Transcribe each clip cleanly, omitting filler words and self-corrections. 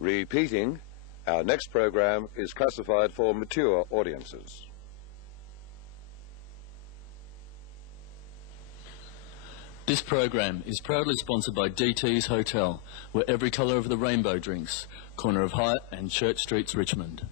Repeating, our next program is classified for mature audiences. This program is proudly sponsored by DT's Hotel, where every colour of the rainbow drinks, corner of Hyatt and Church Streets, Richmond.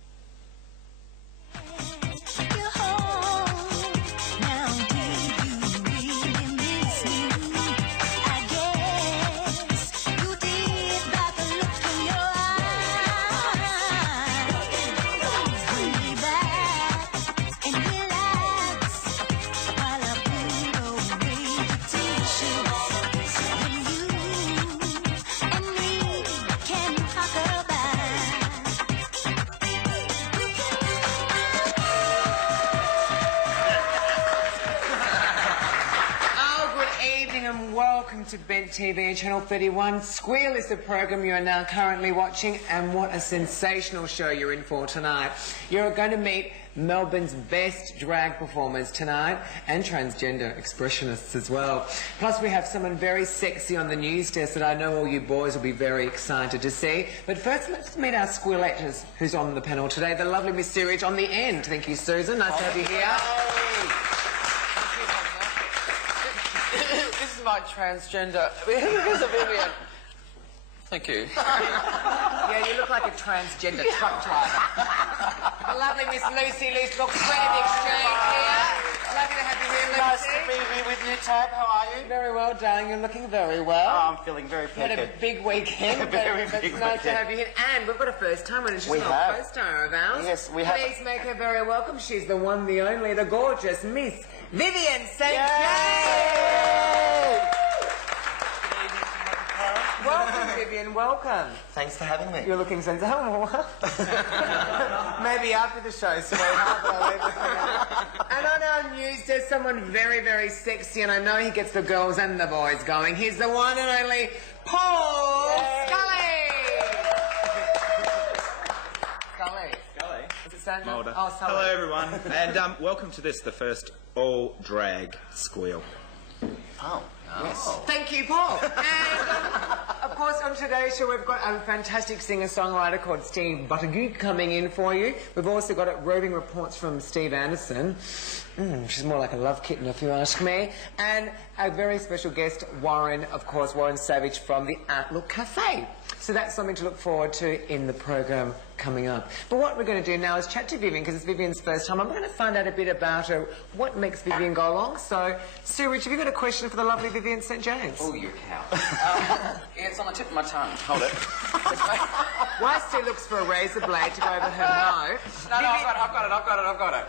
To Bent TV Channel 31. Squeal is the program you are now currently watching, and what a sensational show you're in for tonight. You're going to meet Melbourne's best drag performers tonight, and transgender expressionists as well. Plus we have someone very sexy on the news desk that I know all you boys will be very excited to see. But first let's meet our Squealators who's on the panel today. The lovely Miss Searage on the end. Thank you, Susan. Nice to have you here. This is my transgender. Here's a Vivian. Thank you. Yeah, you look like a transgender truck driver. The lovely Miss Lucy looks friend exchange here. Lovely to have you here, Lucy. Nice to be here with you, Tab. How are you? Very well, darling. You're looking very well. Oh, I'm feeling very You had a big weekend. It's nice to have you here. And we've got a first timer, and she's not a co-star of ours. Yes, we have. Please make her very welcome. She's the one, the only, the gorgeous Miss Vivian St. James. Welcome, Vivian, welcome. Thanks for having me. You're looking sensational. Maybe after the show, sweetheart, but I'll leave it for now. And on our news, there's someone very, very sexy, and I know he gets the girls and the boys going. He's the one and only Paul Scully. Scully. Is it stand up? Mulder. Oh, sorry. Hello, everyone, and welcome to this, the first all-drag Squeal. Oh, yes. Thank you, Paul. And, of course, on today's show, we've got a fantastic singer-songwriter called Steve Buttigieg coming in for you. We've also got roving reports from Steve Anderssen. She's more like a love kitten, if you ask me. And a very special guest, Warren, of course, Warren Savage from the Outlook Cafe. So that's something to look forward to in the program coming up. But what we're going to do now is chat to Vivian, because it's Vivian's first time. I'm going to find out a bit about her, what makes Vivian go along. So, Searage, have you got a question for the lovely Vivian St. James? Oh, you cow. Yeah, it's on the tip of my tongue. Hold it. While Sue looks for a razor blade to go over her mouth. No, I've got it.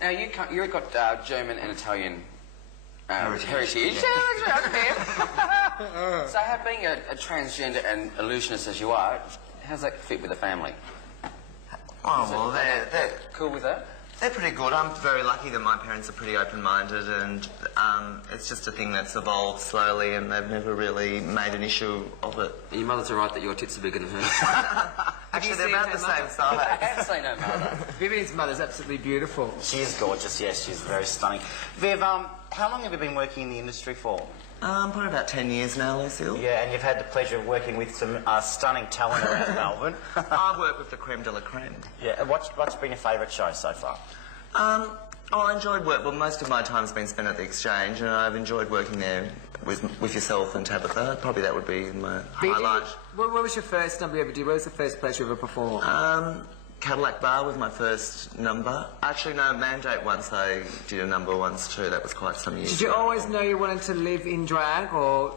Now, you've got German and Italian heritage. So, being a transgender and illusionist as you are, how's that fit with the family? Oh, well, they're cool with that? They're pretty good. I'm very lucky that my parents are pretty open-minded, and it's just a thing that's evolved slowly, and they've never really made an issue of it. And your mother's all right that your tits are bigger than hers? Actually, they're about the same size. I haven't seen her mother. Vivian's mother's absolutely beautiful. She is gorgeous, yes, she's very stunning. Viv, how long have you been working in the industry for? Probably about 10 years now, Lucille. Yeah, and you've had the pleasure of working with some stunning talent around Melbourne. I've worked with the creme de la creme. Yeah, what's been your favourite show so far? I enjoyed work. Well, most of my time's been spent at the Exchange, and I've enjoyed working there with yourself and Tabitha. Probably that would be my highlight. What was your first number you ever did? What was the first place you ever performed? Cadillac Bar was my first number. Actually, no, Mandate once. I did a number once too. That was quite some years ago. Did you always know you wanted to live in drag, or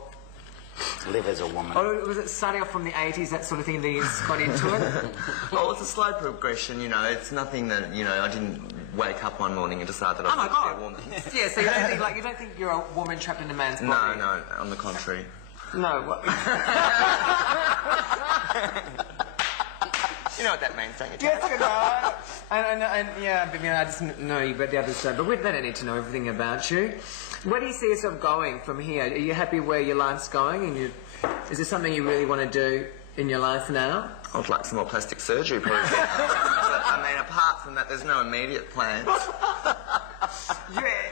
live as a woman? Or was it starting off from the 80s, that sort of thing, that you got into it? Well, it's a slow progression, you know. It's nothing that, you know, I didn't wake up one morning and decide that I wanted to be a woman. Yeah, so you don't think you're a woman trapped in a man's body? No, on the contrary. No, what? You know what that means, don't you? Yes, you know. I just know you about the other side, but we don't need to know everything about you. Where do you see yourself going from here? Are you happy where your life's going? And is there something you really want to do in your life now? I'd like some more plastic surgery, probably. I mean, apart from that, there's no immediate plans.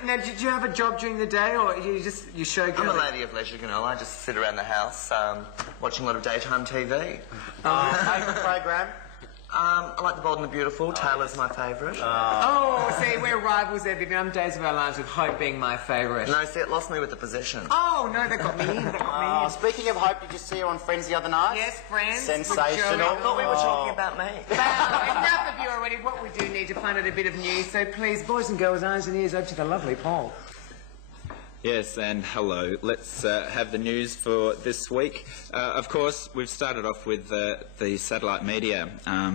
Now, did you have a job during the day, or you show girl? I'm a lady of leisure, you know. I just sit around the house watching a lot of daytime TV. Favourite program? I like The Bold and the Beautiful. Taylor's my favourite. Oh, see, we're rivals there, Vivian. I'm Days of Our Lives with Hope being my favourite. No, see, it lost me with The Possession. Oh, no, they got me in. Speaking of Hope, did you see her on Friends the other night? Yes, Friends. Sensational. I thought we were talking about me. Enough of you already. What we do need to find out a bit of news. So please, boys and girls, eyes and ears over to the lovely Paul. Yes, and hello. Let's have the news for this week. Of course, we've started off with the satellite media.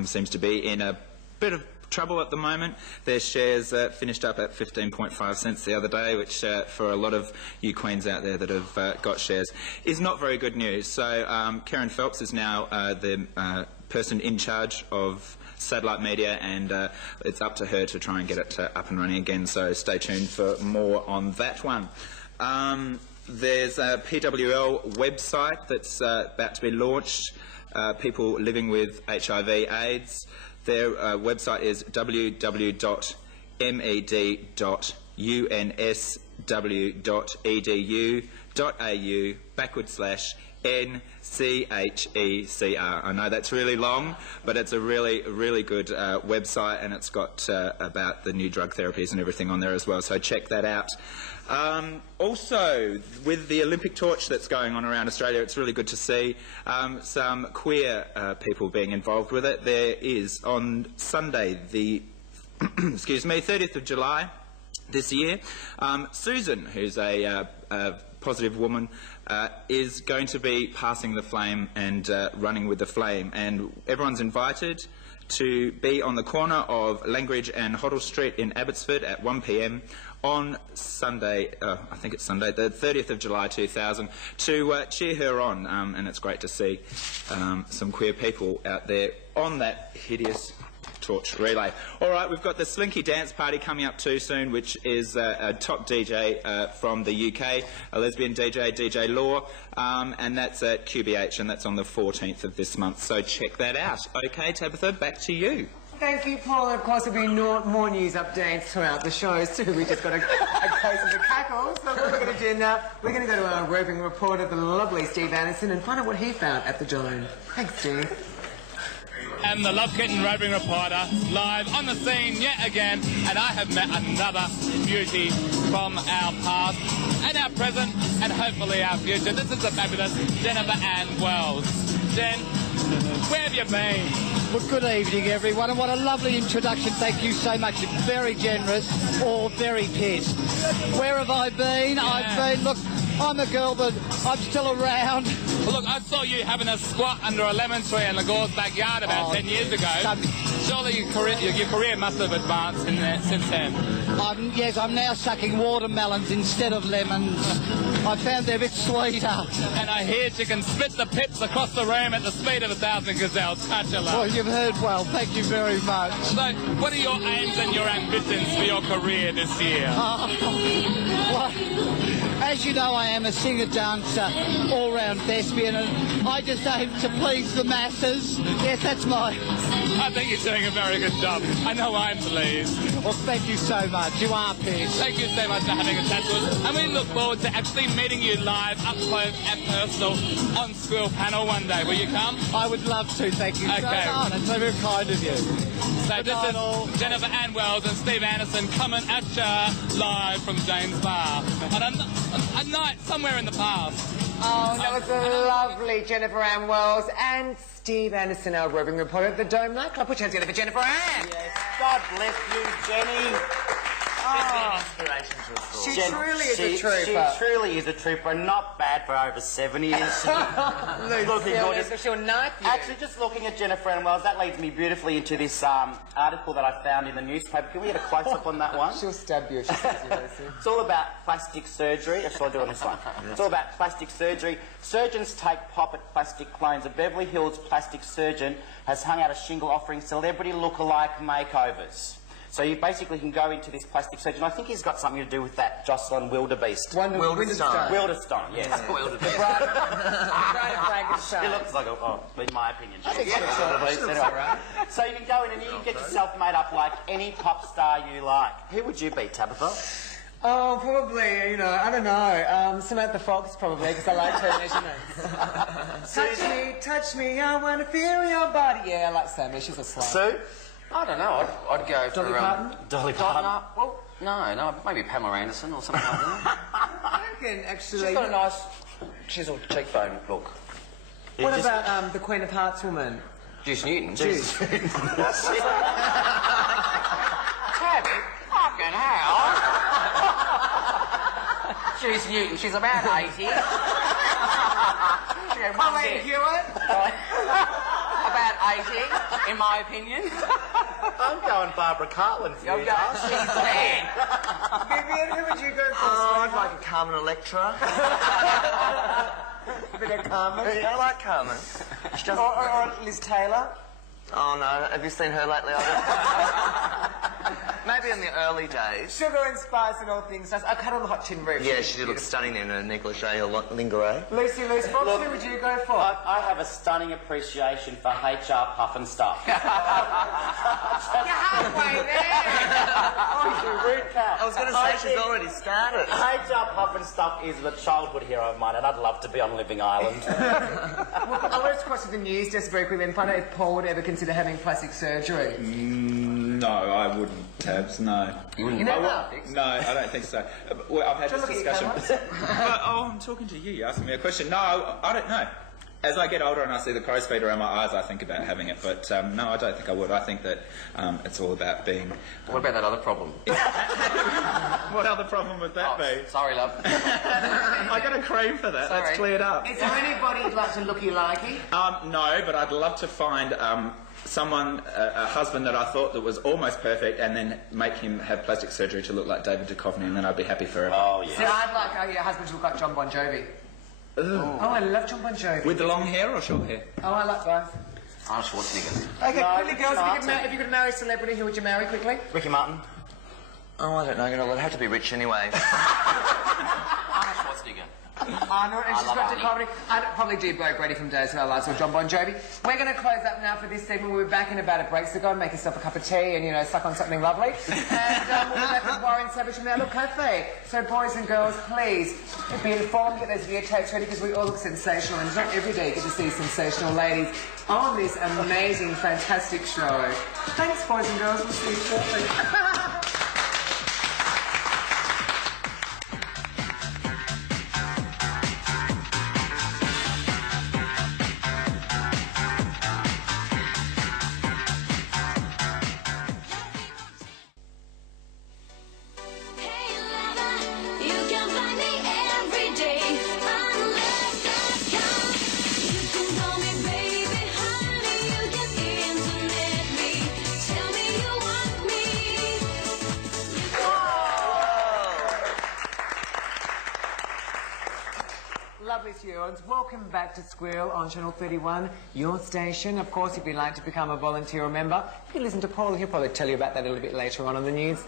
Seems to be in a bit of trouble at the moment. Their shares finished up at 15.5 cents the other day, which for a lot of you queens out there that have got shares is not very good news. So Karen Phelps is now the person in charge of satellite media, and it's up to her to try and get it up and running again, so stay tuned for more on that one. There's a PWL website that's about to be launched, people living with HIV/AIDS. Their website is www.med.unsw.au/NCHECR. I know that's really long, but it's a really, really good website, and it's got about the new drug therapies and everything on there as well, so check that out. Also, with the Olympic torch that's going on around Australia, it's really good to see some queer people being involved with it. There is on Sunday, the 30th of July this year, Susan, who's a positive woman, is going to be passing the flame and running with the flame, and everyone's invited to be on the corner of Langridge and Hoddle Street in Abbotsford at 1 p.m. on Sunday, I think it's Sunday, the 30th of July 2000, to cheer her on, and it's great to see some queer people out there on that hideous torch relay. All right, we've got the Slinky Dance Party coming up too soon, which is a top DJ from the UK, a lesbian DJ, DJ Law, and that's at QBH, and that's on the 14th of this month, so check that out. OK, Tabitha, back to you. Thank you, Paul. And of course, there'll be more news updates throughout the shows too. We just got a case of the cackles. So what we're going to do now, we're going to go to our roving reporter, the lovely Steve Anderssen, and find out what he found at the Dome. Thanks, Steve. And the Love Kitten roving reporter, live on the scene yet again, and I have met another beauty from our past and our present and hopefully our future. This is the fabulous Jennifer Ann Wells. Jen, where have you been? Well, good evening, everyone, and what a lovely introduction. Thank you so much. Very generous or very pissed. Where have I been? Yeah. I've been, look, I'm a girl, but I'm still around. Well, look, I saw you having a squat under a lemon tree in Lagore's backyard about 10 years ago. Surely your career must have advanced since then. Yes, I'm now sucking watermelons instead of lemons. I found they're a bit sweeter. And I hear you can spit the pips across the room at the speed of 1,000 gazelles. Can't you love? Well, you've heard well. Thank you very much. So, what are your aims and your ambitions for your career this year? Well, as you know, I am a singer-dancer, all-round thespian, and I just aim to please the masses. Yes, that's my... I think you're doing a very good job. I know I'm pleased. Well, thank you so much. You are pissed. Thank you so much for having a chat to us. And we look forward to actually meeting you live, up close and personal, on SQUEAL panel one day. Will you come? I would love to, thank you. Okay. That's so very kind of you. So this is Jennifer Ann Wells and Steve Anderssen coming at you live from Jane's Bar on a night somewhere in the past. Oh, that was lovely, Jennifer Ann Wells and Steve Anderssen, our roving reporter at the Dome nightclub. Put your hands together for Jennifer Ann. Yes, God bless you, Jenny. She truly is a trooper. She truly is a trooper, and not bad for over 70 years. Looking gorgeous. Actually, just looking at Jennifer Ann Wells, that leads me beautifully into this article that I found in the newspaper. Can we get a close-up on that one? She'll stab you if she says you, Lucy. It's all about plastic surgery. Or shall I do it on this one? It's all about plastic surgery. Surgeons take pop at plastic clones. A Beverly Hills plastic surgeon has hung out a shingle offering celebrity look-alike makeovers. So you basically can go into this plastic surgery, and I think he's got something to do with that Jocelyn Wildebeest. Wilderstone, yes. The bride of Frankenstein. It looks like in my opinion. I think so. Anyway. So you can go in and you can get yourself made up like any pop star you like. Who would you be, Tabitha? Oh, probably, you know, I don't know. Samantha Fox, probably, because I like her measurements. Touch me, I want to feel your body. Yeah, I like Sammy, she's a slut. Sue? I don't know. I'd go for... Dolly Parton? Dolly Parton? Well, no, maybe Pamela Anderson or something like that. I reckon, actually... She's got a nice chiseled cheekbone look. What about the Queen of Hearts woman? Juice Newton. Juice. Tabby, fucking hell. Juice Newton, she's about 80. Colleen Hewitt? About 80, in my opinion. I'm going Barbara Cartland for you. She's dead. Vivian, who would you go for? Oh, I'd like a Carmen Electra. A bit of Carmen. I like Carmen. Or Liz Taylor? Oh no, have you seen her lately? Maybe in the early days. Sugar and spice and all things. I cut on the hot chin roof. Yeah, she did look stunning in her negligee or lingerie. Lucy Fox, who would you go for? I have a stunning appreciation for HR Puff and Stuff. You're halfway there. Rude cow. I was going to say she's already started. HR Puff and Stuff is a childhood hero of mine, and I'd love to be on Living Island. I want to cross with the news just very quickly and find out if Paul would ever consider having plastic surgery. No, I wouldn't, Tabs, no. You never? No, I don't think so. Well, I've had this discussion. I'm talking to you. You're asking me a question. No, I don't know. As I get older and I see the crow's feet around my eyes, I think about having it. But no, I don't think I would. I think that it's all about being... What about that other problem? What other problem would that be? Sorry, love. I got a cream for that. Sorry. That's cleared up. Is there anybody you'd like to looky-likey? No, but I'd love to find... someone, a husband that I thought that was almost perfect, and then make him have plastic surgery to look like David Duchovny, and then I'd be happy forever. Oh, yeah. See, I'd like your husband to look like John Bon Jovi. Oh, I love John Bon Jovi. With the long hair or short hair? Oh, I like both. Arnold Schwarzenegger. Okay, No, quickly, girls, if you could marry a celebrity, who would you marry quickly? Ricky Martin. Oh, I don't know. It'd have to be rich anyway. Arnold Schwarzenegger. Arnold, and she's got to comedy. I'd probably do Blake Brady from Days of Our Lives or John Bon Jovi. We're going to close up now for this segment. We'll be back in about a break, so go and make yourself a cup of tea and, you know, suck on something lovely. And we'll be back with Warren Savage from Outlook Cafe. So, boys and girls, please be informed, get those videotapes ready, because we all look sensational, and it's not every day you get to see sensational ladies on this amazing, fantastic show. Thanks, boys and girls. We'll see you shortly. Lovely viewers, welcome back to SQUEAL on Channel 31, your station. Of course, if you'd like to become a volunteer or member, you can listen to Paul. He'll probably tell you about that a little bit later on the news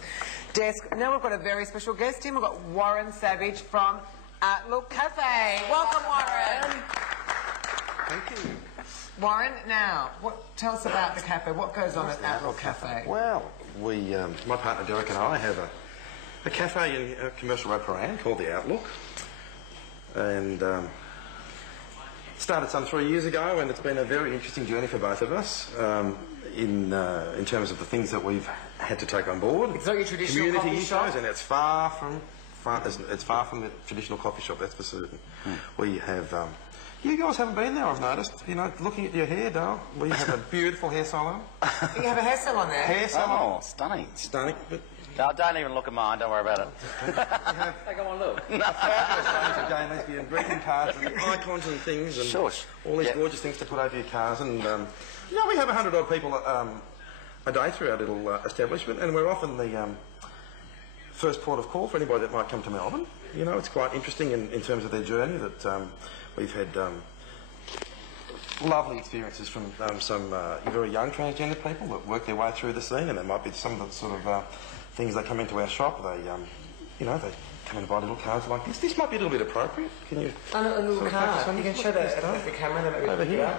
desk. Now we've got a very special guest here. We've got Warren Savage from Outlook Cafe. Welcome, Warren. Thank you. Warren, now, tell us about the cafe. What goes on at Outlook Cafe? Well, my partner Derek and I have a cafe in Commercial Road, Paran, called the Outlook. And started some 3 years ago, and it's been a very interesting journey for both of us in terms of the things that we've had to take on board. It's not your traditional community coffee issues, shop? and it's far from the traditional coffee shop. That's for certain. We have. You guys haven't been there, I've noticed. You know, looking at your hair, Dale, we have a beautiful hair salon. You have a hair salon there? Hair salon. Oh, stunning. Stunning. But No, don't even look at mine. Don't worry about it. Take on one look. fabulous range of Jane lesbian greeting cards and icons and things, and Shush. all these gorgeous things to put over your cars. And you know, we have 100 odd people a day through our little establishment, and we're often the first port of call for anybody that might come to Melbourne. You know, it's quite interesting in terms of their journey that we've had lovely experiences from some very young transgender people that work their way through the scene, and there might be some of the sort of things that come into our shop. They, you know, they come and buy little cards like this. This might be a little bit appropriate. Can you? A little card. You can show that at the camera. Over here.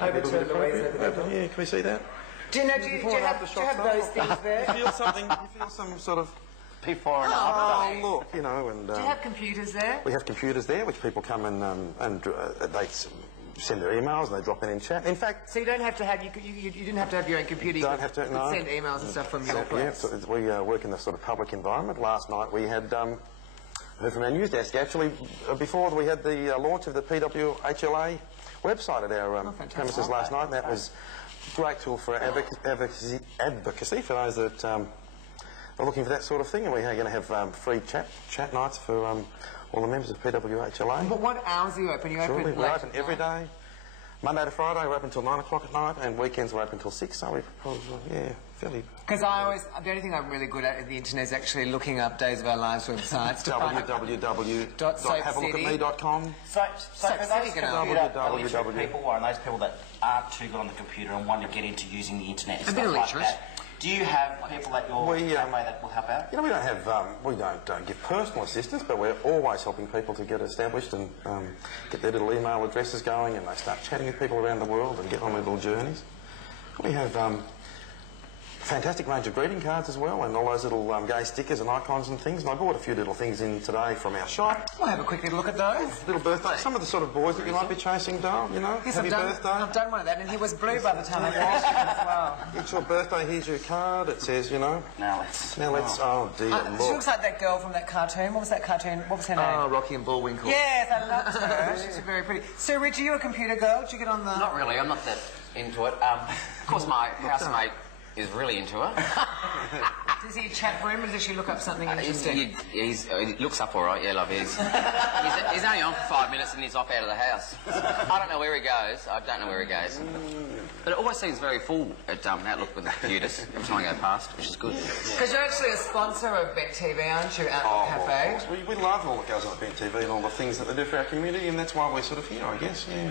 Over to the ways over here. Can we see that? Do you have those things there? You feel some sort of before and after. Oh, look, you know, and... do you have computers there? We have computers there, which people come and they send their emails and they drop in chat. In fact... So you don't have to have... You didn't have to have your own computer. You don't have to, no. Send emails and stuff from your place. Yeah, so we work in the sort of public environment. Last night we had... heard from our news desk, actually, before we had the launch of the PWHLA website at our premises last night, and that was a great tool for advocacy for those that are looking for that sort of thing, and we're going to have free chat nights for all the members of PWHLA. But what hours are you open? We're open every day. Monday to Friday, we're open until 9 o'clock at night, and weekends we're open until 6, so we're probably, fairly... Because the only thing I'm really good at the internet is actually looking up Days of Our Lives websites. www.havealookatme.com. So for those computer people, Warren, those people that aren't too good on the computer and want to get into using the internet and stuff like that, do you have people at your cafe that will help out? You know, we don't have, we don't give personal assistance, but we're always helping people to get established and get their little email addresses going, and they start chatting with people around the world and get on their little journeys. We have a fantastic range of greeting cards as well, and all those little gay stickers and icons and things. And I bought a few little things in today from our shop. We'll have a quick little look at those. Little birthday. Some of the sort of boys that you might be chasing, Dale, you know. Yes, Happy birthday. I've done one of that, and he was blue by the time I finished it as well. It's your birthday, here's your card. It says, you know. Now let's... Oh, dear, look. She looks like that girl from that cartoon. What was that cartoon? What was her name? Oh, Rocky and Bullwinkle. Yes, I loved her. She's very pretty. So, Rich, are you a computer girl? Did you get on the... Not really. I'm not that into it. Of course, my housemate is really into it. Does he chat room or does she look up something interesting? He looks up all right, yeah, love. He's only on for 5 minutes and he's off out of the house. I don't know where he goes. But it always seems very full at Outlook with the computers every time I go past, which is good. Because you're actually a sponsor of Bet TV, aren't you, Outlook Cafe? We love all that goes on at Bet TV and all the things that they do for our community, and that's why we're sort of here, I guess, yeah.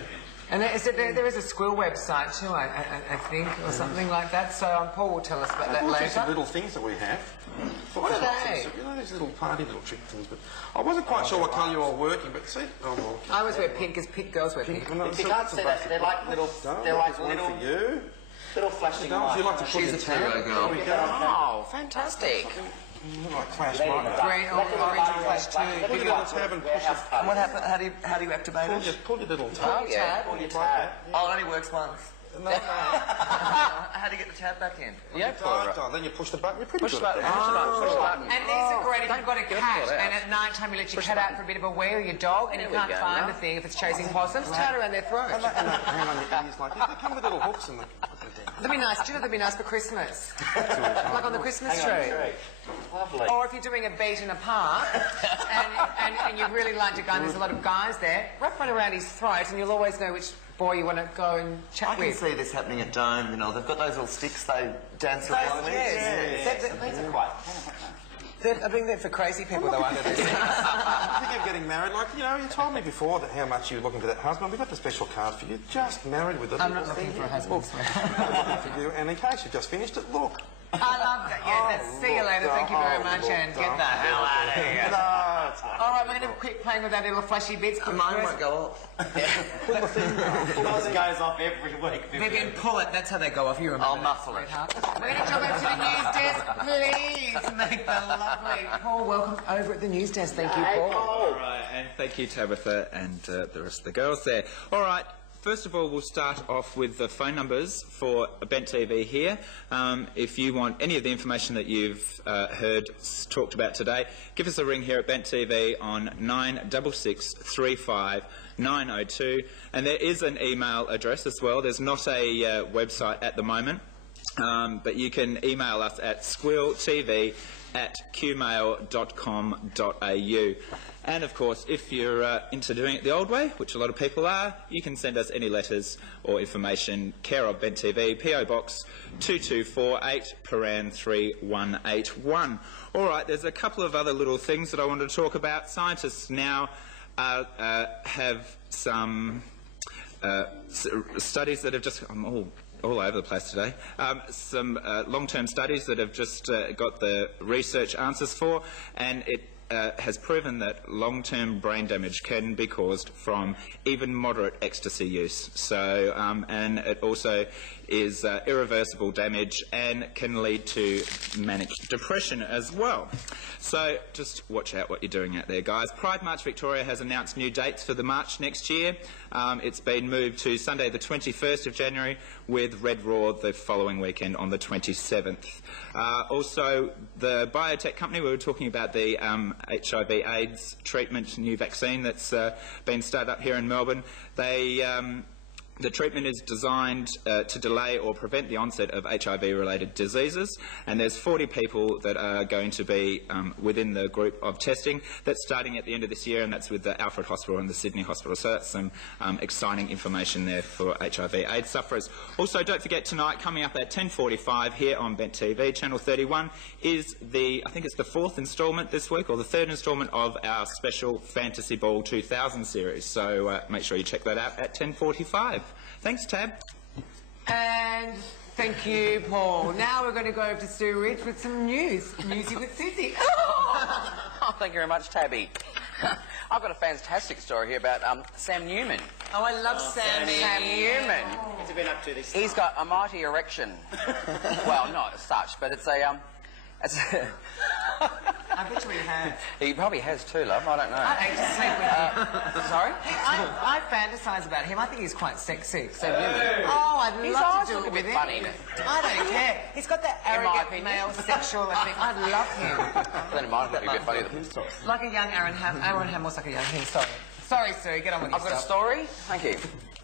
And there is a SQUEAL website too, I think, or something like that. So Paul will tell us about that later. Some little things that we have. What are they? You know, these little party little trick things. But I wasn't quite sure what colour you all were working, but see. I always wear pink, because pink girls wear pink. If you can't see that, they're like little... They're like little... for you. Little flashing lights. You like to put She's a tarot girl. Oh, fantastic. Like flash green, orange, and flash too. Pull your little tab and push it. And what happens? How do you activate it? Pull your little tab. Pull your tab. Oh, it only works once. No. How do you get the tab back in? Yeah, then you push the button. You're pretty push good. Push the button. And these are great if you've got a cat and at night time you let your cat out for a bit of a wee or your dog and you can't find the thing if it's chasing possums, tie it around their throat. And hang on your ears like this. They come with little hooks and that'd be nice. Do you know that'd be nice for Christmas? Like on the Christmas tree. Lovely. Or if you're doing a beat in a park and you really like to go and there's a lot of guys there, wrap one around his throat and you'll always know which boy you want to go and chat with. I can see this happening at Dome, you know. They've got those little sticks they dance around with. Yes. I think they're for crazy people, though, under this. I think of getting married. Like, you know, you told me before that how much you're looking for that husband. We've got the special card for you. Just married with a I'm not looking for a husband. for you. And in case you've just finished it, look. I love that. Yeah, see you later. Thank you very much, and get the hell out of here. All right, we're going to quit playing with that little flashy bits. Mine won't go off. Pull the thing off. Yours goes off every week. Vivian, pull it. That's how they go off. You remember. I'll muffle it. We're going to jump over to the news desk. Please make the lovely Paul welcome over at the news desk. Thank you, Paul. All right, and thank you, Tabitha, and the rest of the girls there. All right. First of all, we'll start off with the phone numbers for Bent TV here. If you want any of the information that you've heard talked about today, give us a ring here at Bent TV on 966 35 902. And there is an email address as well. There's not a website at the moment, but you can email us at squealtv@qmail.com.au. And of course, if you're into doing it the old way, which a lot of people are, you can send us any letters or information, care of Bent TV, PO Box 2248, Paran 3181. All right, there's a couple of other little things that I wanted to talk about. Scientists now have some studies that have just... I'm all over the place today. Some long-term studies that have just got the research answers for, and it has proven that long-term brain damage can be caused from even moderate ecstasy use. So, and it also is irreversible damage and can lead to manic depression as well. So just watch out what you're doing out there, guys. Pride March Victoria has announced new dates for the march next year. It's been moved to Sunday the 21st of January with Red Raw the following weekend on the 27th. Also, the biotech company, we were talking about the HIV/AIDS treatment, new vaccine that's been started up here in Melbourne. The treatment is designed to delay or prevent the onset of HIV-related diseases, and there's 40 people that are going to be within the group of testing. That's starting at the end of this year, and that's with the Alfred Hospital and the Sydney Hospital. So that's some exciting information there for HIV/AIDS sufferers. Also, don't forget tonight, coming up at 10:45 here on Bent TV, Channel 31, is I think it's the 4th instalment this week, or the 3rd instalment of our special Fantasy Ball 2000 series. So make sure you check that out at 10:45. Thanks, Tab. And thank you, Paul. Now we're going to go over to Stu Ridge with some news. Newsy with Susie. Oh, thank you very much, Tabby. I've got a fantastic story here about Sam Newman. Oh, I love Sam Newman. What's he been up to this He's time? got a mighty erection. Well, not as such, but it's a... I bet you he has. He probably has too, love. I don't know. I'd hate to sleep with him. Sorry? I fantasise about him. I think he's quite sexy. Sam Newman. Oh, I'd His love eyes to do look it a with bit him. funny. I don't care. He's got that In my arrogant opinion. male sexual thing. I'd love him. Then it might look a bit funny. Like a young Aaron Hamill's like a young him. Sorry, Stu. Get on with your I've got a stuff. story. Thank you.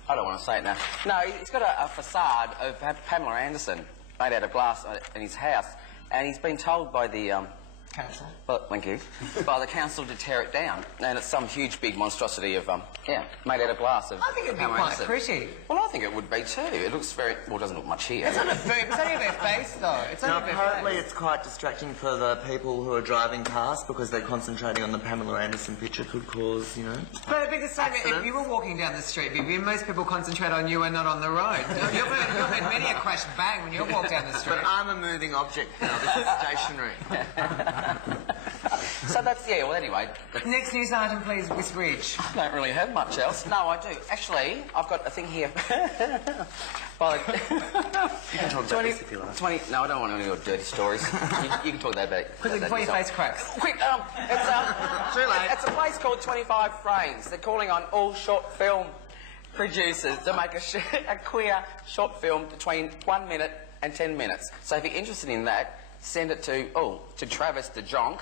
I don't want to say it now. No, he's got a facade of Pamela Anderson made out of glass in his house, and he's been told by the... Council. Well, thank you. By the council to tear it down, and it's some huge, big monstrosity of made out of glass. I think it'd be quite pretty. Well, I think it would be too. It looks very well. It doesn't look much here. It's on a boob. It's only their face, though. It's only their apparently face. it's quite distracting for the people who are driving past because they're concentrating on the Pamela Anderson picture. Could cause, you know. But it'd be the same if you were walking down the street, Vivian. Most people concentrate on you and not on the road. You've had many a crash bang when you walk down the street. But I'm a moving object now. This is stationary. So that's well, anyway. Next news item, please, Miss Ridge. I don't really have much else. No, I do. Actually, I've got a thing here. Well, you can talk about this if you like. No, I don't want any of your dirty stories. You can talk about it. Quickly, before your face cracks. Quick, it's a place called 25 Frames. They're calling on all short film producers to make a queer short film between 1 minute and 10 minutes. So if you're interested in that, send it to Travis the Jonk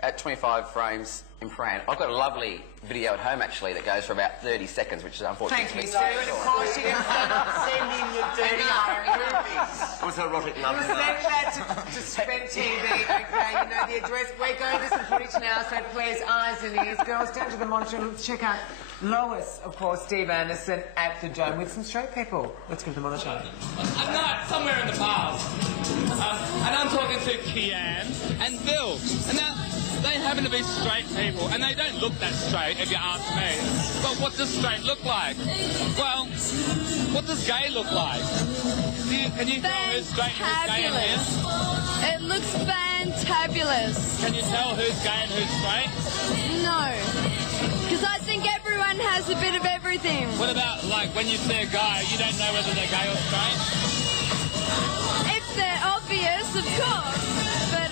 at 25 Frames in Fran. I've got a lovely video at home, actually, that goes for about 30 seconds, which is unfortunately... Thank you, Stu, and of course you can send in your dirty movies. It was erotic love. We'll send that to Spent TV, okay? You know the address. We're going to some footage now, so please, eyes and ears. Girls, down to the monitor. Let's check out Lois, of course, Steve Anderson at the Dome with some straight people. Let's go to the monitor. I'm not somewhere in the past. And I'm talking to Kian and Bill. And now, they happen to be straight people, and they don't look that straight, if you ask me. But what does straight look like? Well, what does gay look like? Can you tell who's straight and who's gay in here? It looks fantabulous. Can you tell who's gay and who's straight? No. Because I think everyone has a bit of everything. What about, like, when you see a guy, you don't know whether they're gay or straight? If they're obvious, of course. But,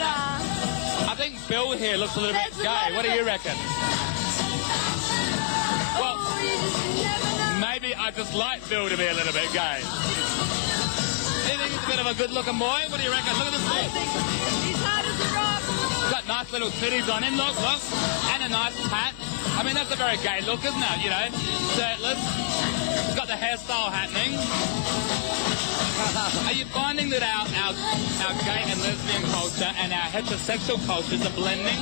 I think Bill here looks a little bit gay. What do you reckon? Well, maybe I just like Bill to be a little bit gay. Do you think he's a bit of a good-looking boy? What do you reckon? Look at this I think he's hard as a rock. He's got nice little titties on him, look, and a nice hat. I mean, that's a very gay look, isn't it? You know, shirtless. He's got the hairstyle happening. Are you finding that our gay and lesbian culture and our heterosexual cultures are blending?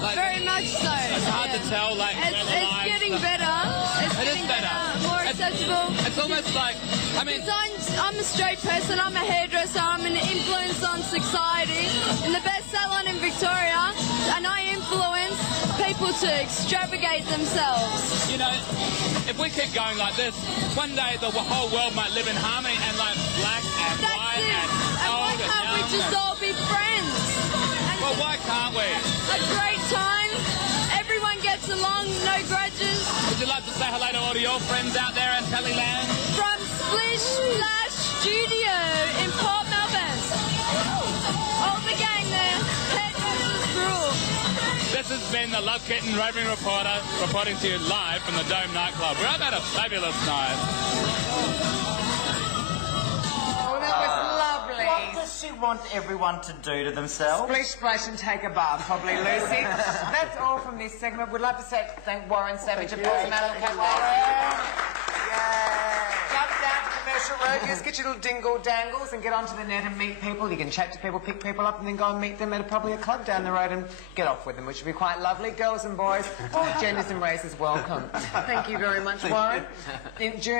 Like, very much so. It's hard to tell, like, it's getting better. It's getting better. More accessible. It's almost like, I mean... I'm a straight person, I'm a hairdresser, I'm an influence on society in the best salon in Victoria, and I influence people people to extravagate themselves. You know, if we keep going like this, one day the whole world might live in harmony and like black and white and old and young. Why can't we just all be friends? Well, why can't we? A great time. Everyone gets along, no grudges. Would you like to say hello to all of your friends out there in Teleland? From Splish Splash Studio in Port Melbourne. All the gang there. Head rule. This has been the Love Kitten roving reporter reporting to you live from the Dome nightclub. We're about a fabulous night. Oh, that was lovely. What does she want everyone to do to themselves? Splish, splash and take a bath, probably, Lucy. That's all from this segment. We'd love to thank Warren Savage, of course, Madam Jump down to Commercial Road, just get your little dingle dangles and get onto the net and meet people. You can chat to people, pick people up and then go and meet them at probably a club down the road and get off with them, which would be quite lovely. Girls and boys, all genders and races welcome. Thank you very much, Warren.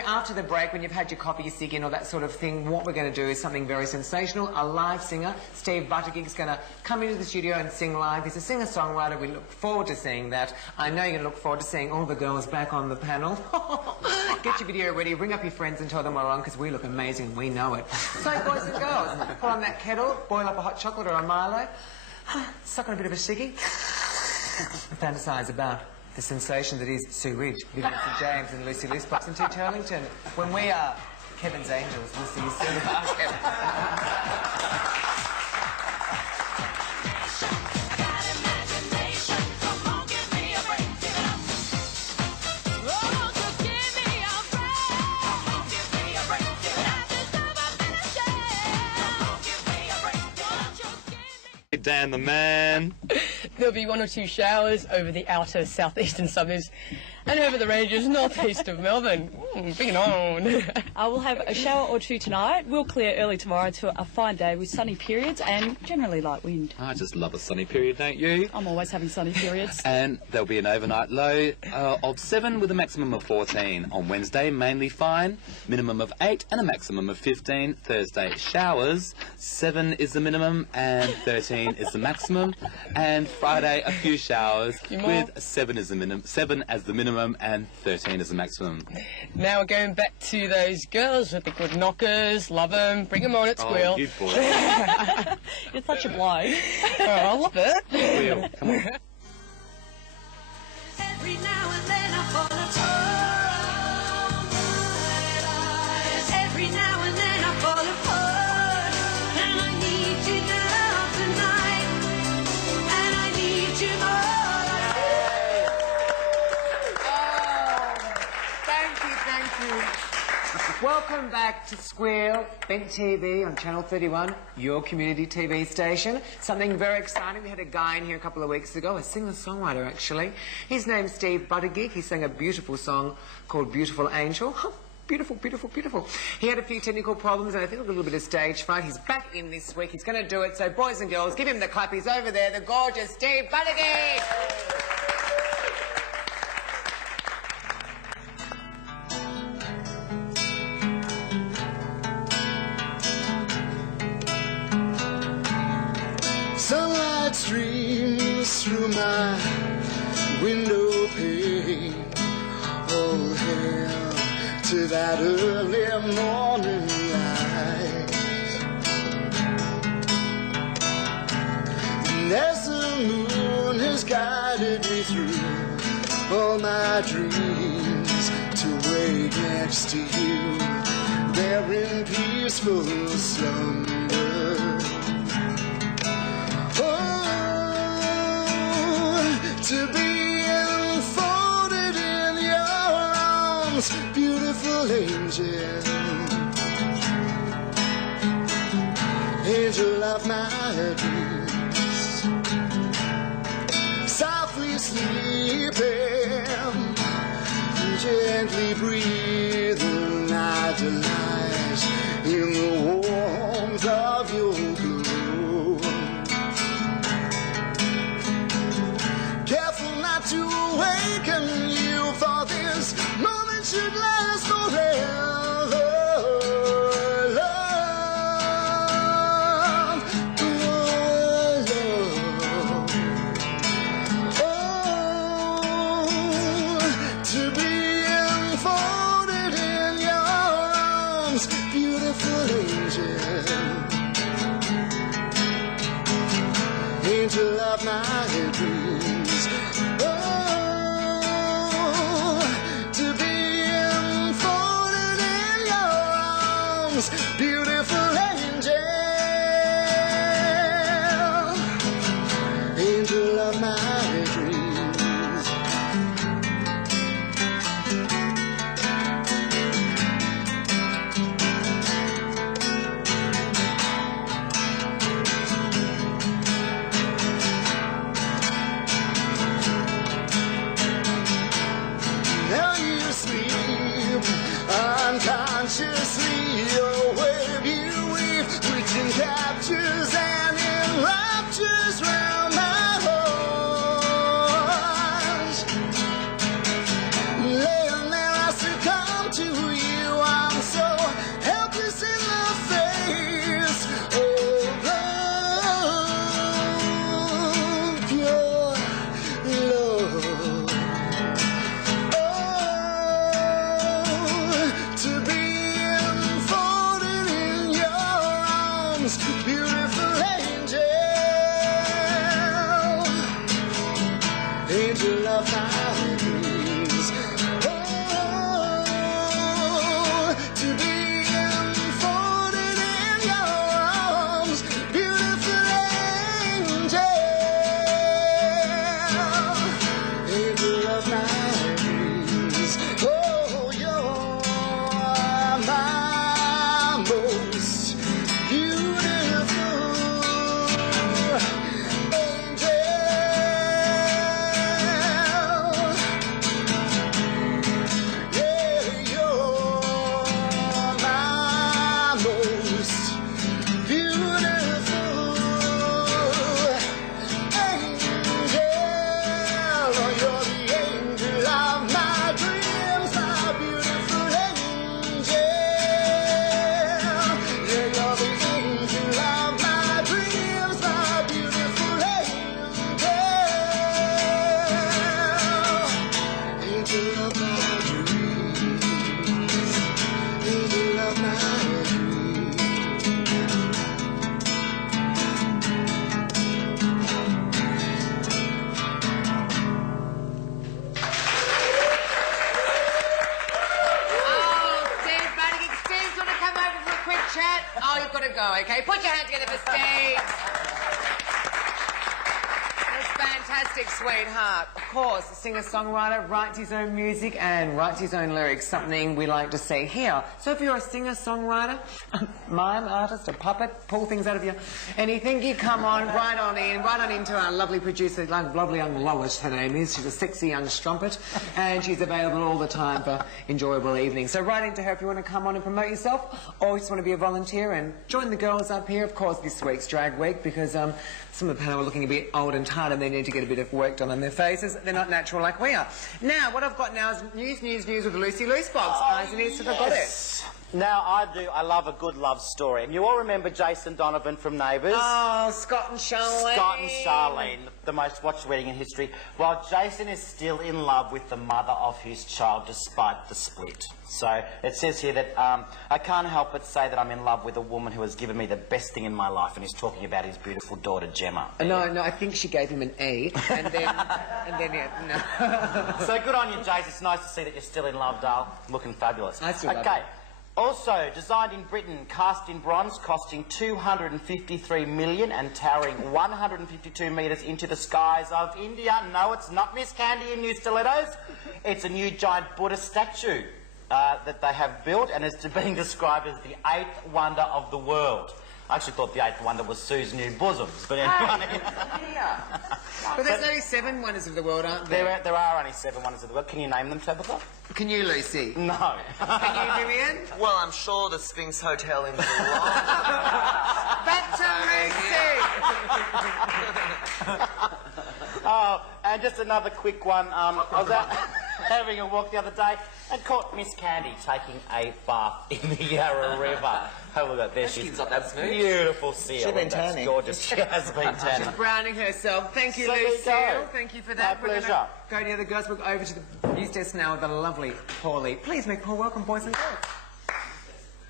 After the break, when you've had your coffee, your cig in, or that sort of thing, what we're going to do is something very sensational. A live singer, Steve Buttigieg's going to come into the studio and sing live. He's a singer-songwriter. We look forward to seeing that. I know you're going to look forward to seeing all the girls back on the panel. Get your video ready, ring up your friends and tell them we're on, because we look amazing and we know it. So, boys and girls, put on that kettle, boil up a hot chocolate or a Milo, suck on a bit of a ciggy, and fantasise about the sensation that is Sue Ridge, Vivian St James and Lucy Loosebox and Turlington, when we are Kevin's Angels. We'll see you soon. Dan the man. There'll be 1 or 2 showers over the outer southeastern suburbs and over the ranges northeast of Melbourne. Bring it on. We'll have a shower or 2 tonight. We'll clear early tomorrow to a fine day with sunny periods and generally light wind. I just love a sunny period, don't you? I'm always having sunny periods. And there'll be an overnight low of 7 with a maximum of 14. On Wednesday, mainly fine, minimum of 8 and a maximum of 15. Thursday, showers, 7 is the minimum and 13 is the maximum. And Friday, a few showers with 7 as the minimum, 7 as the minimum and 13 as the maximum. Now we're going back to those girls with the good knockers. Love them. Bring them on at Squeal. Oh, you boy. You're such a bloke. Oh, I love it. Squeal, come on. Every now and then I fall apart. Every now and then I fall apart. And I need you now tonight. And I need you more. Thank you. Welcome back to Squeal, Bent TV on Channel 31, your community TV station. Something very exciting. We had a guy in here a couple of weeks ago, a singer-songwriter actually. His name's Steve Buttigieg. He sang a beautiful song called Beautiful Angel. Beautiful, beautiful, beautiful. He had a few technical problems and I think a little bit of stage fright. He's back in this week. He's going to do it. So boys and girls, give him the clappies over there, the gorgeous Steve Buttigieg. Sunlight streams through my window pane. All hail to that early morning light. And as the moon has guided me through all my dreams to wake next to you, there in peaceful slumber. To be enfolded in your arms, beautiful angel, angel of my dreams, softly sleeping, gently breathing, I delight in the warmth of your glow. Careful not to awaken you, for this moment should last forever. Love, oh, love, oh, arms, beautiful angel. Angel of my dreams. Oh, to be enfolded in your arms, beautiful angel. Angel of my dreams. Now you sleep unconsciously, your wave you weave, which encaptures and enraptures round my heart. Laying there, I succumb to you. I'm so helpless in the face of pure love. To be enfolded in your arms, beautiful angel. Angel of my dreams. Oh, to be enfolded in your arms, beautiful angel. Angel of my dreams. Oh, you're my most beautiful angel. Yeah, you're my most beautiful angel. Oh, you're the angel of my dreams, my beautiful angel. Yeah, you're the angel of my dreams, my beautiful angel. Angel of my dreams, angel of my dreams. Oh, Steve, buddy, Steve's going to come over for a quick chat. Oh, you've got to go, okay? Put your hands together for Steve. This fantastic sweetheart. Of course, a singer-songwriter, writes his own music and writes his own lyrics, something we like to see here. So if you're a singer-songwriter, mime artist, a puppet, pull things out of you, anything, you come on, right on into our lovely producer, lovely young Lois, her name is. She's a sexy young strumpet, and she's available all the time for enjoyable evenings. So write into her if you want to come on and promote yourself, or you just want to be a volunteer and join the girls up here, of course, this week's Drag Week, because some of the panel are looking a bit old and tired and they need to get a bit of work done on their faces. They're not natural like we are. Now, what I've got now is news with the Lucy Loose box. Eyes and ears have got it. Now, I love a good love story. And you all remember Jason Donovan from Neighbours? Oh, Scott and Charlene. Scott and Charlene, the most watched wedding in history. Well, Jason is still in love with the mother of his child despite the split. So it says here that I can't help but say that I'm in love with a woman who has given me the best thing in my life, and he's talking about his beautiful daughter Gemma. No, I think she gave him an A, and then yeah, no. So good on you, Jason. It's nice to see that you're still in love, Dale. Looking fabulous. I still love Okay. it. Also, designed in Britain, cast in bronze, costing $253 million and towering 152 metres into the skies of India. No, it's not Miss Candy in new stilettos. It's a new giant Buddha statue that they have built, and it's being described as the 8th wonder of the world. I actually thought the 8th wonder was Sue's new bosoms, but anyway. But there's only 7 wonders of the world, aren't there? There are only 7 wonders of the world. Can you name them, Tabitha? Can you, Lucy? No. Can you, Vivian? Well, I'm sure the Sphinx Hotel in Geelong. Back to Lucy! Oh, and just another quick one. I was out having a walk the other day and caught Miss Candy taking a bath in the Yarra River. Have a look at this. She's not that smooth. Beautiful seal. She's been That's tanning. gorgeous. She has been tanning. She's browning herself. Thank you, So there you Lucy. go. Thank you for that. My pleasure. We're going to go to the other girls. We'll go over to the news desk now with the lovely Paulie. Please make Paul welcome, boys and girls.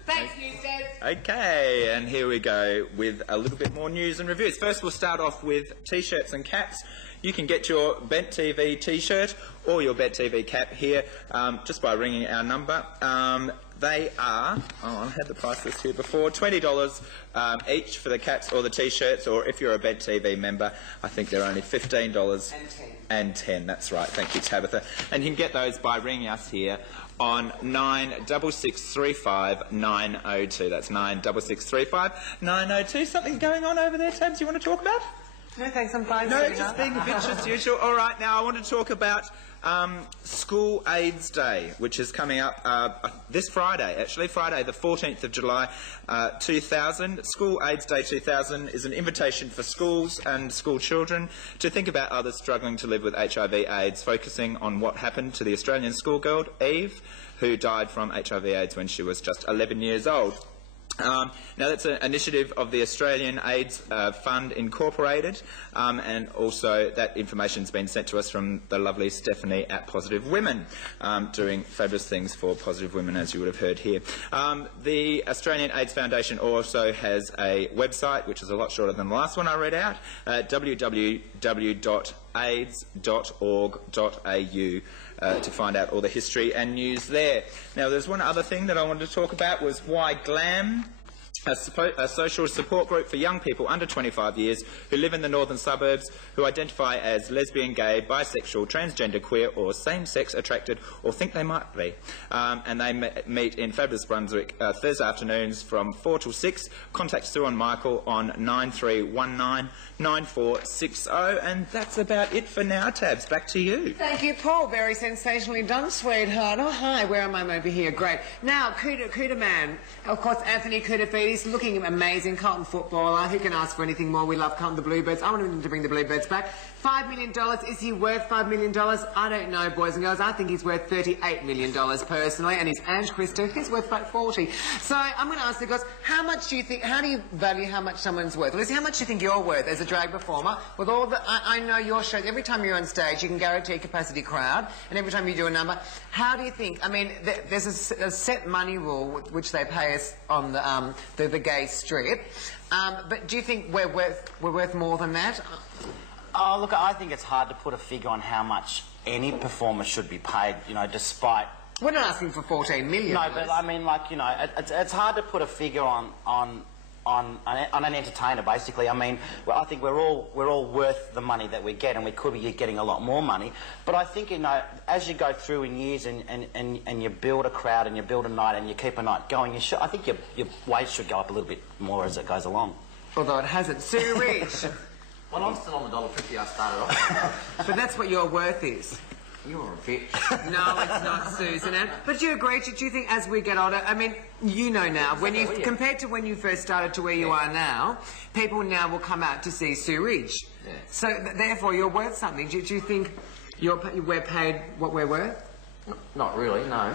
Thank Thanks, Newstead. Okay, and here we go with a little bit more news and reviews. First, we'll start off with T-shirts and caps. You can get your Bent TV T-shirt or your Bent TV cap here just by ringing our number. They are, I had the price list here before, $20 each for the caps or the T-shirts, or if you're a Bent TV member, I think they're only $15 and 10. That's right, thank you, Tabitha. And you can get those by ringing us here on 96635 902. That's 96635 902. Something going on over there, Tabs, you want to talk about? No, thanks, I'm fine. No, just being a bitch as usual. All right, now I want to talk about School AIDS Day, which is coming up this Friday, actually, Friday the 14th of July 2000. School AIDS Day 2000 is an invitation for schools and school children to think about others struggling to live with HIV/AIDS, focusing on what happened to the Australian schoolgirl, Eve, who died from HIV/AIDS when she was just 11 years old. Now, that's an initiative of the Australian AIDS Fund Incorporated, and also that information's been sent to us from the lovely Stephanie at Positive Women, doing fabulous things for Positive Women, as you would have heard here. The Australian AIDS Foundation also has a website, which is a lot shorter than the last one I read out, www.aids.org.au. To find out all the history and news there. Now, there's one other thing that I wanted to talk about was Why Glam, a social support group for young people under 25 years who live in the northern suburbs, who identify as lesbian, gay, bisexual, transgender, queer or same-sex attracted or think they might be. And they meet in fabulous Brunswick Thursday afternoons from 4 till 6. Contact Sue and Michael on 9319 9460. And that's about it for now, Tabs. Back to you. Thank you, Paul. Very sensationally done, sweetheart. Oh, hi. Where am I over here? Great. Now, Cooter Man. Of course, Anthony Cooterfeedy's looking amazing. Carlton footballer. Who can ask for anything more? We love Carlton the Bluebirds. I want him to bring the Bluebirds back. $5 million. Is he worth $5 million? I don't know, boys and girls. I think he's worth $38 million personally. And he's Ange Christo. He's worth about 40. So I'm going to ask you guys, how much do you think, how do you value how much someone's worth? Lucy, how much do you think you're worth as a drag performer? With all the, I know your shows, every time you're on stage, you can guarantee a capacity crowd. And every time you do a number, how do you think, I mean, there's a set money rule which they pay us on the gay strip. But do you think we're worth more than that? Oh, look, I think it's hard to put a figure on how much any performer should be paid, you know, despite... We're not asking for 14 million. No, but I mean, like, you know, it's hard to put a figure on an entertainer, basically. I mean, I think we're all worth the money that we get, and we could be getting a lot more money. But I think, you know, as you go through in years and you build a crowd and you build a night and you keep a night going, I think your wage should go up a little bit more as it goes along. Although it hasn't. Sue Reach. Well, I'm still on the $1.50 I started off. But that's what your worth is. You're a bitch. No, it's not, Susan. But do you agree? Do you think as we get older, I mean, you know now, when you compared to when you first started to where you are now, people now will come out to see Sue Ridge. Yeah. So therefore, you're worth something. Do you think we're paid what we're worth? Not really, no.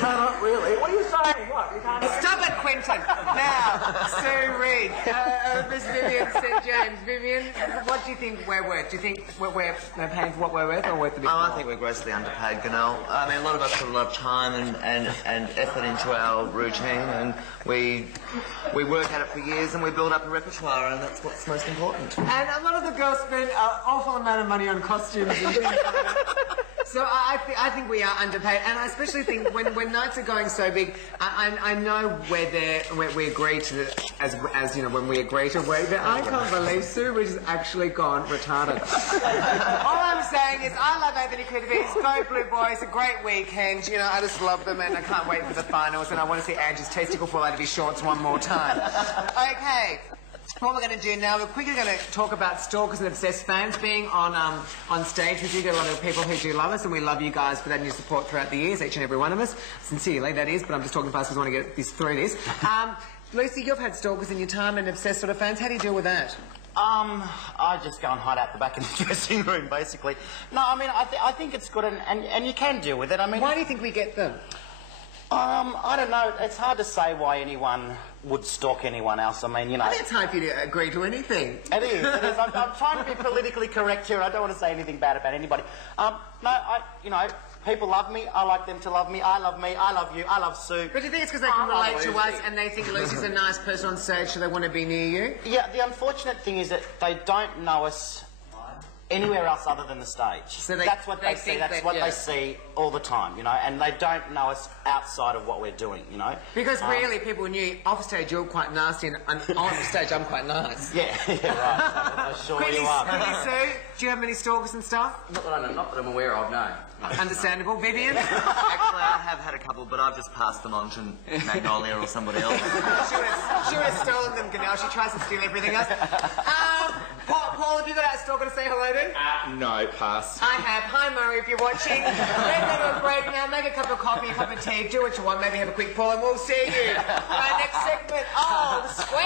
No, not really. What are you saying? What? You can't Stop it, Quentin. Now, Sue Reid, Miss Vivian St James. Vivian, what do you think we're worth? Do you think we're paying for what we're worth, or worth a bit more? I think we're grossly underpaid, Ganelle. I mean, a lot of us put a lot of time and effort into our routine, and we work at it for years, and we build up a repertoire, and that's what's most important. And a lot of the girls spend an awful amount of money on costumes and things like that. So I think we are underpaid, and I especially think when nights are going so big, I know we agree to as you know when we agree to work, but I can't believe Sue Ridge has actually gone retarded. All I'm saying is I love Anthony Cooterfeedy. Go Blue Boys, a great weekend. You know, I just love them, and I can't wait for the finals, and I want to see Angie's testicle fall out of his shorts one more time. Okay. What we're going to do now, we're quickly going to talk about stalkers and obsessed fans being on stage. We do get a lot of people who do love us, and we love you guys for that and your support throughout the years, each and every one of us. Sincerely, that is, but I'm just talking fast because I want to get this through this. Lucy, you've had stalkers in your time and obsessed sort of fans. How do you deal with that? I just go and hide out the back in the dressing room, basically. No, I mean, I think it's good, and you can deal with it. I mean, why do you think we get them? I don't know. It's hard to say why anyone would stalk anyone else. I mean, you know... I think it's hard for you to agree to anything. It is. I'm trying to be politically correct here. I don't want to say anything bad about anybody. No, you know, People love me, I like them to love me, I love you, I love Sue. But do you think it's because they can relate to us and they think Lucy's a nice person on stage, so they want to be near you? Yeah, the unfortunate thing is that they don't know us anywhere else other than the stage. So that's what they see. That's what they see all the time, you know. And they don't know us outside of what we're doing, you know. Because really, people knew off stage you're quite nasty, and on stage I'm quite nice. Yeah, right. I'm sure you are. Quickly, Sue, do you have many stalkers and stuff? Not that I'm aware of, no. Understandable. Vivian? Actually, I have had a couple, but I've just passed them on to Magnolia or somebody else. she would have stolen them, Ganelle. She tries to steal everything else. Paul, have you got a stalker to say hello to? No, pass. I have. Hi, Murray, if you're watching. Let's have a break now. Make a cup of coffee, a cup of tea. Do what you want. Maybe have a quick pull, and we'll see you for our next segment of SQUEAL.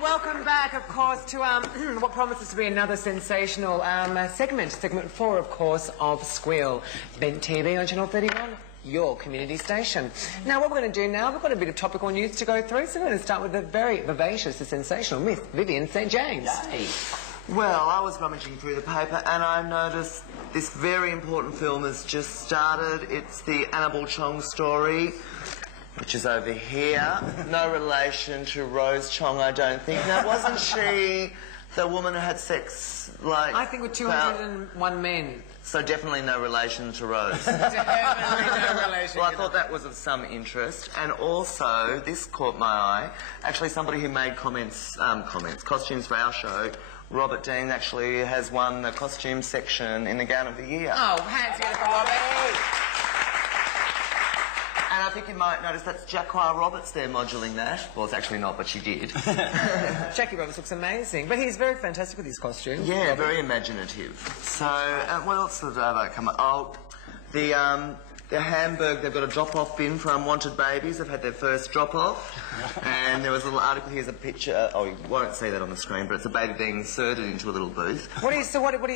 Welcome back, of course, to what promises to be another sensational segment 4, of course, of SQUEAL. Bent TV on Channel 31, your community station. Now, what we're going to do now, we've got a bit of topical news to go through, so we're going to start with the very vivacious and sensational Miss Vivian St. James. Yay. Well, I was rummaging through the paper and I noticed this very important film has just started. It's the Annabelle Chong story, which is over here. No relation to Rose Chong, I don't think. Now, wasn't she the woman who had sex, like... I think with 201 men. So definitely no relation to Rose. Definitely no relation. Well, I thought that was of some interest. And also, this caught my eye. Actually, somebody who made costumes for our show, Robert Dean, actually has won the costume section in the Gown of the Year. Oh, hands together for Robert. And I think you might notice that's Jacquia Roberts there modelling that. Well, it's actually not, but she did. Jackie Roberts looks amazing. But he's very fantastic with his costume. Yeah, very imaginative. So, what else did I come up? Oh, the Hamburg, they've got a drop-off bin for unwanted babies. They've had their first drop-off. And there was a little article, here's a picture. Oh, you won't see that on the screen, but it's a baby being inserted into a little booth. What do you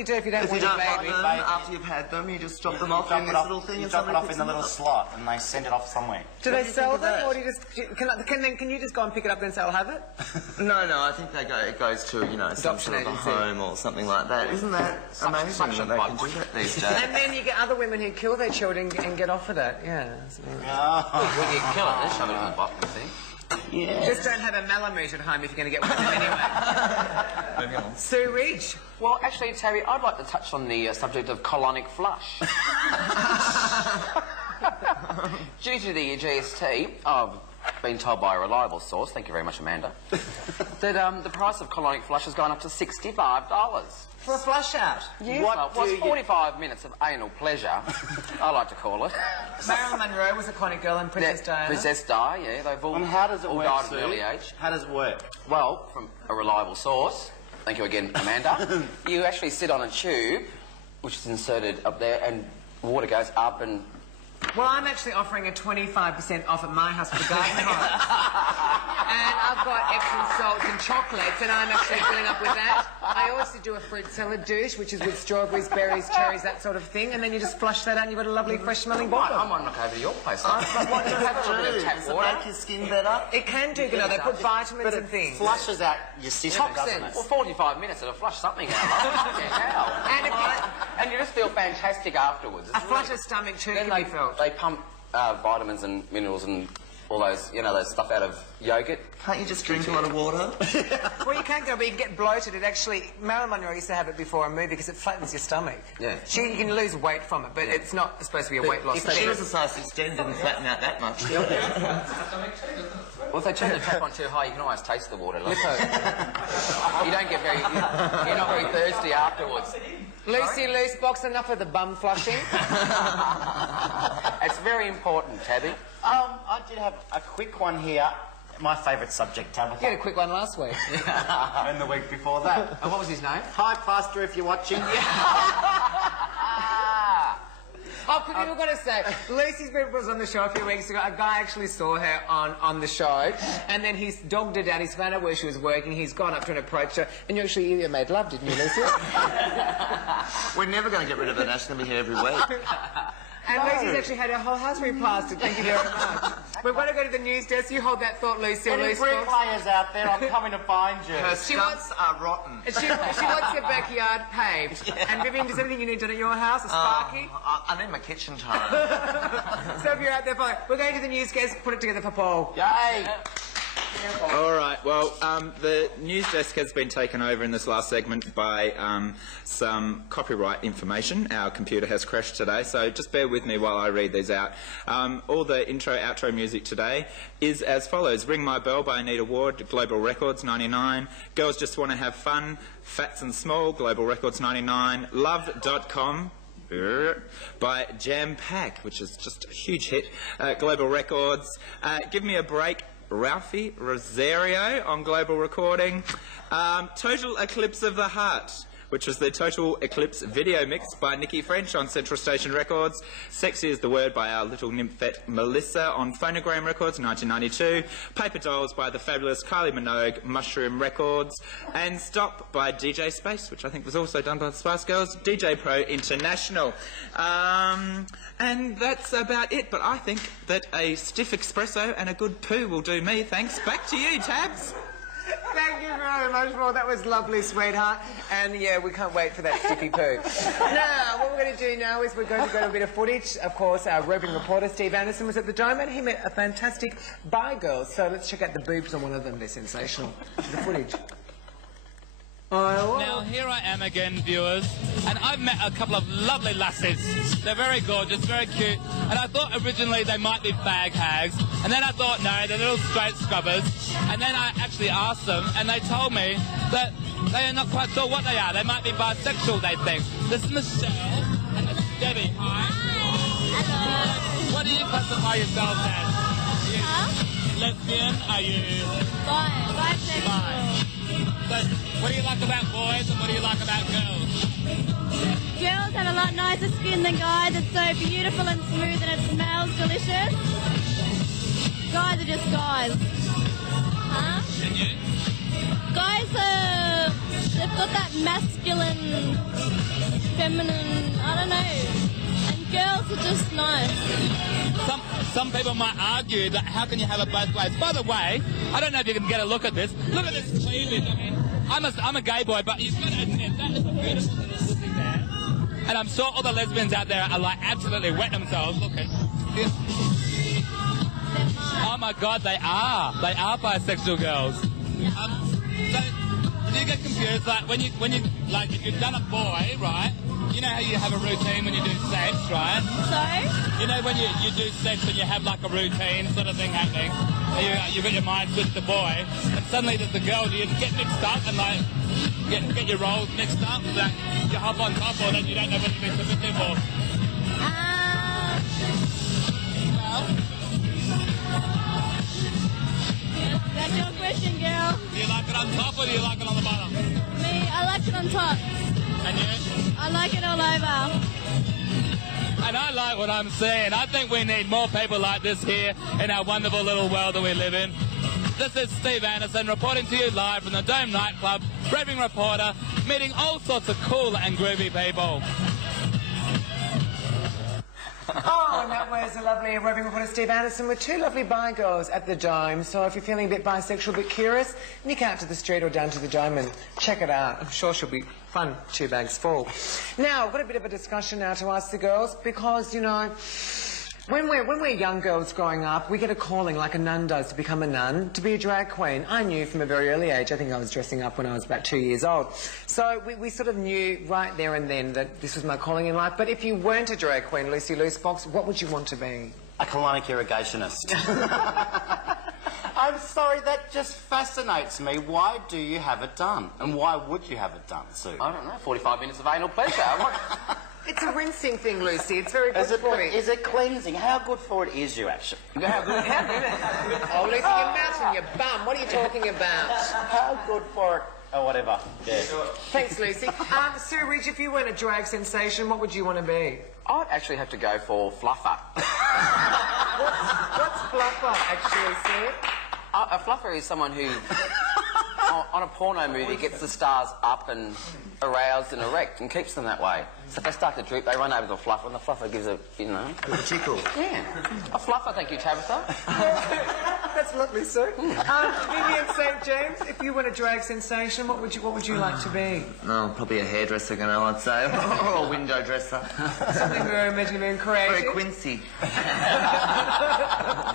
do if you don't want a baby? After you've had them, you just drop them off in this little thing. You drop it off in the little slot and they send it off somewhere. Do they sell them, or do you just... Can you just go and pick it up and say, I'll have it? No, I think it goes to, you know, some sort of a home or something like that. Isn't that amazing that they can do that these days? And then you get other women who kill their children and get off with it, yeah. Well, you kill it, there's something on the bottom, see? Yeah. Just don't have a Malamute at home if you're going to get one of them anyway. Moving on. Sue Ridge. Well, actually, Tabby, I'd like to touch on the subject of colonic flush. Due to the GST, I've been told by a reliable source, thank you very much, Amanda, that the price of colonic flush has gone up to $65. For a flush out? Yes. What's 45 minutes of anal pleasure, I like to call it. Marilyn Monroe was a colonic girl and Princess Diana. Princess Di, yeah, they've all, and how does it work, died at an early age. How does it work? Well, from a reliable source, thank you again, Amanda, you actually sit on a tube, which is inserted up there, and water goes up and... Well, I'm actually offering a 25% off at my house for the garden home. And I've got Epsom salts and chocolates, and I'm actually filling up with that. I also do a fruit salad douche, which is with strawberries, berries, cherries, that sort of thing, and then you just flush that out and you've got a lovely, fresh-smelling bottle. I might knock over to your place. But what does it have to do? Does it make your skin better? It can do, you know, they put vitamins and things. Flushes out your system, doesn't it? Well, 45 minutes it'll flush something out. And you just feel fantastic afterwards. A flutter stomach too can be felt. They pump vitamins and minerals and all those, you know, those stuff out of yogurt. Can't you just drink a lot of water? Well, you can go, but you can get bloated. It actually, Marilyn Monroe used to have it before a movie because it flattens your stomach. Yeah. You can lose weight from it, but it's not supposed to be a weight loss. If she was a size 16, it didn't flatten out that much. Well, if they turn the tap on too high, you can always taste the water. Like. You don't get very... You're not very thirsty afterwards. Lucy Loose box, enough of the bum flushing. It's very important, Tabby. I did have a quick one here. My favourite subject, Tabitha. You had a quick one last week. And the week before that. And what was his name? Hi, Pastor, if you're watching. Oh, quickly, we've got to say, Lucy's been was on the show a few weeks ago. A guy actually saw her on the show, and then he's dogged her down. He's found out where she was working. He's gone up to her and approached her, and you actually made love, didn't you, Lucy? We're never going to get rid of her. She's going to be here every week. And Lucy's actually had her whole house replastered. Thank you very much. We're going to go to the news desk. You hold that thought, Lucy. Any bricklayers out there, I'm coming to find you. Her stumps are rotten. She wants her backyard paved. Yeah. And Vivian, does anything you need done at your house? A sparky? I need my kitchen tile. So if you're out there, fine. We're going to the news desk. Put it together for Paul. Yay! All right, well, the news desk has been taken over in this last segment by some copyright information. Our computer has crashed today, so just bear with me while I read these out. All the intro, outro music today is as follows. Ring My Bell by Anita Ward, Global Records, 99. Girls Just Want to Have Fun, Fats and Small, Global Records, 99. Love.com by Jam Pack, which is just a huge hit, Global Records. Give Me a Break, Ralphie Rosario on Global Recording. Total Eclipse of the Heart, which was the Total Eclipse video mix by Nikki French on Central Station Records. Sexy is the Word by our little nymphette Melissa on Phonogram Records, 1992. Paper Dolls by the fabulous Kylie Minogue, Mushroom Records. And Stop by DJ Space, which I think was also done by the Spice Girls, DJ Pro International. And that's about it, but I think that a stiff espresso and a good poo will do me. Thanks. Back to you, Tabs. Thank you very much, Paul. That was lovely, sweetheart. And, yeah, we can't wait for that sticky poo. Now, what we're going to do now is we're going to go to a bit of footage. Of course, our roving reporter, Steve Anderssen, was at the Dome, and he met a fantastic bi-girl. So let's check out the boobs on one of them. They're sensational. The footage. Now, here I am again, viewers, and I've met a couple of lovely lassies. They're very gorgeous, very cute, and I thought originally they might be fag hags, and then I thought, no, they're little straight scrubbers, and then I actually asked them, and they told me that they are not quite sure what they are. They might be bisexual, they think. This is Michelle, and this is Debbie. Hi. Hello. What do you classify yourselves as? Lesbian? Are you? Bisexual. But what do you like about boys and what do you like about girls? Girls have a lot nicer skin than guys. It's so beautiful and smooth and it smells delicious. Guys are just guys. Huh? And you? Guys are... they've got that masculine, feminine, I don't know. And girls are just nice. Some people might argue that how can you have it both ways? By the way, I don't know if you can get a look at this. Look at this cleavage. I mean, I'm a gay boy, but you've got to admit that is a beautiful little pussy there. And I'm sure all the lesbians out there are like absolutely wet themselves looking. Oh my God, they are. They are bisexual girls. So do you get confused? Like when you like if you've done a boy, right? You know how you have a routine when you do sex, right? So? You know when you do sex and you have like a routine sort of thing happening, and you've got your mind switched to boy, and suddenly there's the girl, you get mixed up and like get your roles mixed up, like you hop on top or then you don't know what to be submissive or... Well? That's your question, girl. Do you like it on top or do you like it on the bottom? Me, I like it on top. And you? I like it all over. And I like what I'm seeing. I think we need more people like this here in our wonderful little world that we live in. This is Steve Anderssen reporting to you live from the Dome nightclub, roving reporter, meeting all sorts of cool and groovy people. Oh, and that was a lovely roving reporter, Steve Anderssen, with two lovely bi girls at the Dome. So if you're feeling a bit bisexual, a bit curious, nick out to the street or down to the Dome and check it out. I'm sure she'll be fun, 2 bags full. Now, I've got a bit of a discussion now to ask the girls, because, you know, when we're young girls growing up, we get a calling like a nun does to become a nun, to be a drag queen. I knew from a very early age. I think I was dressing up when I was about 2 years old. So we sort of knew right there and then that this was my calling in life. But if you weren't a drag queen, Lucy Loosebox, what would you want to be? A colonic irrigationist. I'm sorry, that just fascinates me. Why do you have it done? And why would you have it done, Sue? I don't know, 45 minutes of anal pleasure. It's a rinsing thing, Lucy. It's very good for you. Is it cleansing? How good for it is you, actually? How good? Oh, Lucy, your mouth and your bum. What are you talking about? How good for it? Or whatever. Yeah. Thanks, Lucy. Sue Ridge, if you weren't a drag sensation, what would you want to be? I'd actually have to go for Fluffer. What's Fluffer, actually, Sue? A fluffer is someone who, on a porno movie, gets the stars up and aroused and erect and keeps them that way. So if they start to droop, they run over to the fluffer, and the fluffer gives a, you know... A tickle. Yeah. A fluffer, thank you, Tabitha. That's lovely, Sue. Vivian St. James, if you weren't a drag sensation, what would you like to be? No, probably a hairdresser, I'd say. Or a window dresser. Something very imaginary and creative. Very Quincy.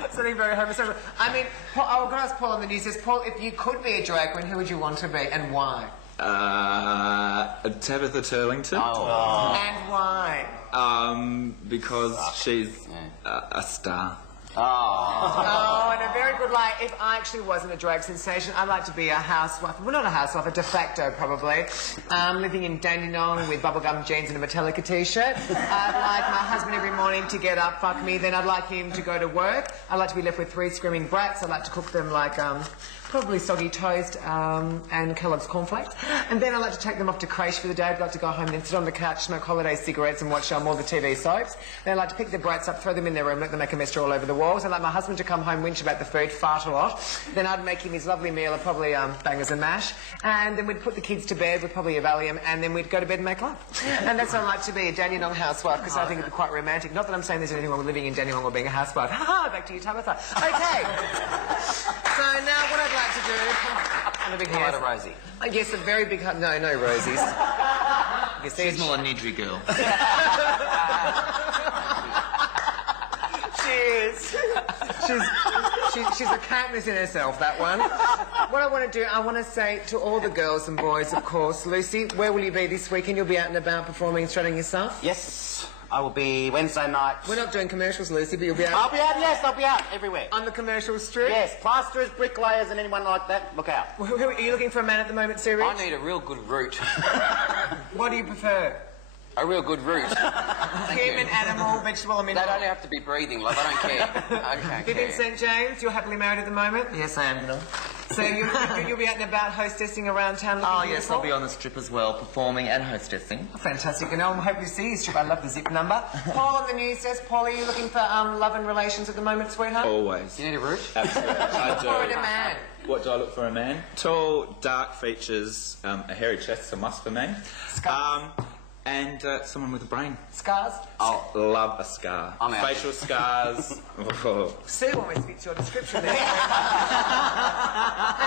Something very homosexual. I mean, Paul, I'm going to ask Paul on the news. Says, Paul, if you could be a drag queen, who would you want to be and why? Tabitha Turlington. Oh. And why? Because she's a star. Oh, and a very good lie. If I actually wasn't a drag sensation, I'd like to be a housewife. Well, not a housewife, a de facto, probably. Living in Dandenong with bubblegum jeans and a Metallica t-shirt. I'd like my husband every morning to get up, fuck me, then I'd like him to go to work. I'd like to be left with 3 screaming brats. I'd like to cook them like, probably soggy toast and Kellogg's cornflakes. And then I'd like to take them off to creche for the day. I'd like to go home, then sit on the couch, smoke holiday cigarettes and watch all the TV soaps. Then I'd like to pick the brats up, throw them in their room, let them make a mess all over the walls. I'd like my husband to come home, whinge about the food, fart a lot. Then I'd make him his lovely meal of probably bangers and mash. And then we'd put the kids to bed with probably a Valium, and then we'd go to bed and make love. And that's what I'd like to be, a Dandenong housewife, because I think it'd be quite romantic. Not that I'm saying there's anything wrong with living in Dandenong or being a housewife. Ha-ha, back to you, Tabitha. Okay. So now what I'd like to do... And a big hello to Rosie. Yes, a very big... No, Rosies. Yes, She's more a nidry girl. Cheers. She's a Katniss in herself, that one. What I want to do, I want to say to all the girls and boys, of course, Lucy, where will you be this weekend? You'll be out and about performing and strutting yourself? Yes. I will be Wednesday night. We're not doing commercials, Lucy, but you'll be out. I'll be out, yes, I'll be out everywhere. On the commercial strip? Yes, plasterers, bricklayers and anyone like that, look out. Are you looking for a man at the moment, Sue Rich? I need a real good root. What do you prefer? A real good root. Human, animal, vegetable, or mineral? They don't have to be breathing, love, I don't care. Okay. Vivian St. James, you're happily married at the moment? Yes, I am. So you'll be out and about hostessing around town looking yes, beautiful? I'll be on the strip as well, performing and hostessing. Oh, fantastic. And I hope you see you strip. I love the zip number. Paul on the news says, Paul, are you looking for love and relations at the moment, sweetheart? Always. You need a root? Absolutely. I do. Or in a man? What do I look for in a man? Tall, dark features, a hairy chest, a must for me. Scars? And someone with a brain. Scars? Oh, love a scar. I'm out. Facial scars. Sue always fits your description there. And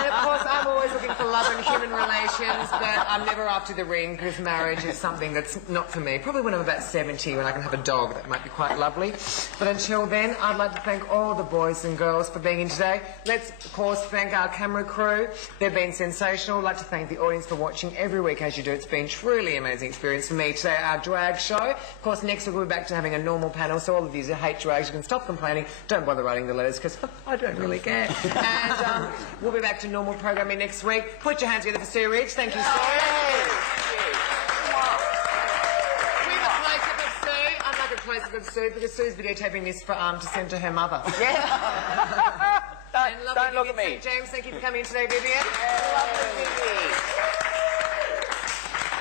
of course, I'm always looking for love and human relations, but I'm never after the ring because marriage is something that's not for me. Probably when I'm about 70, when I can have a dog, that might be quite lovely. But until then, I'd like to thank all the boys and girls for being in today. Let's, of course, thank our camera crew. They've been sensational. I'd like to thank the audience for watching every week as you do. It's been truly an amazing experience for me today, our drag show. Of course, next week we'll be back to having a normal panel, so all of you who hate drags, you can stop complaining. Don't bother writing the letters, because I don't really care. And we'll be back to normal programming next week. Put your hands together for Sue Ridge. Thank you, Sue. We've a close-up of Sue. I'd like a close-up of Sue, because Sue's videotaping this for, to send to her mother. Yeah. Don't look at me. James, thank you for coming in today, Vivian.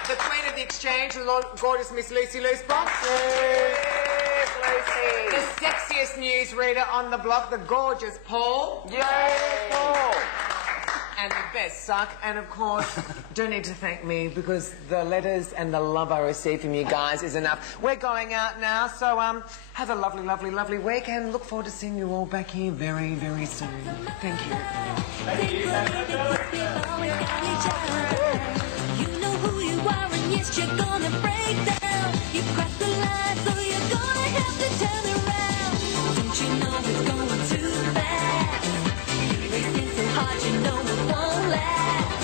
The Queen of the Exchange, the gorgeous Miss Lucy Loosebox. Yes, Lucy. The sexiest newsreader on the block, the gorgeous Paul. Yes, Paul. And the best suck. And of course, don't need to thank me because the letters and the love I receive from you guys is enough. We're going out now, so have a lovely, lovely, lovely week and look forward to seeing you all back here very, very soon. Thank you. Thank you. You know who you are and yes, you're gonna break down. You crossed the line, so you're gonna have to turn around. Don't you know it's going too fast? Racing so hard, you know it won't last.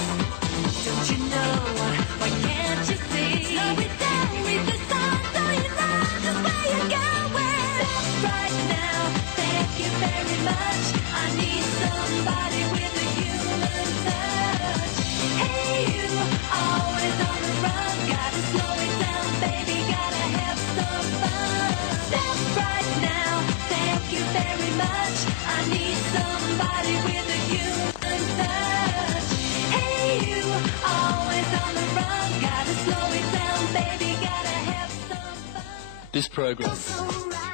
Don't you know, why can't you see? Slow it down, read the signs, so you know just where you're going. Stop right now, thank you very much. I need somebody with a human touch. Hey, you always on the run, gotta slow it down, baby, gotta have somebody with a human touch. Hey, you, always on the run. Gotta slow it down, baby. Gotta have some fun. This program So right.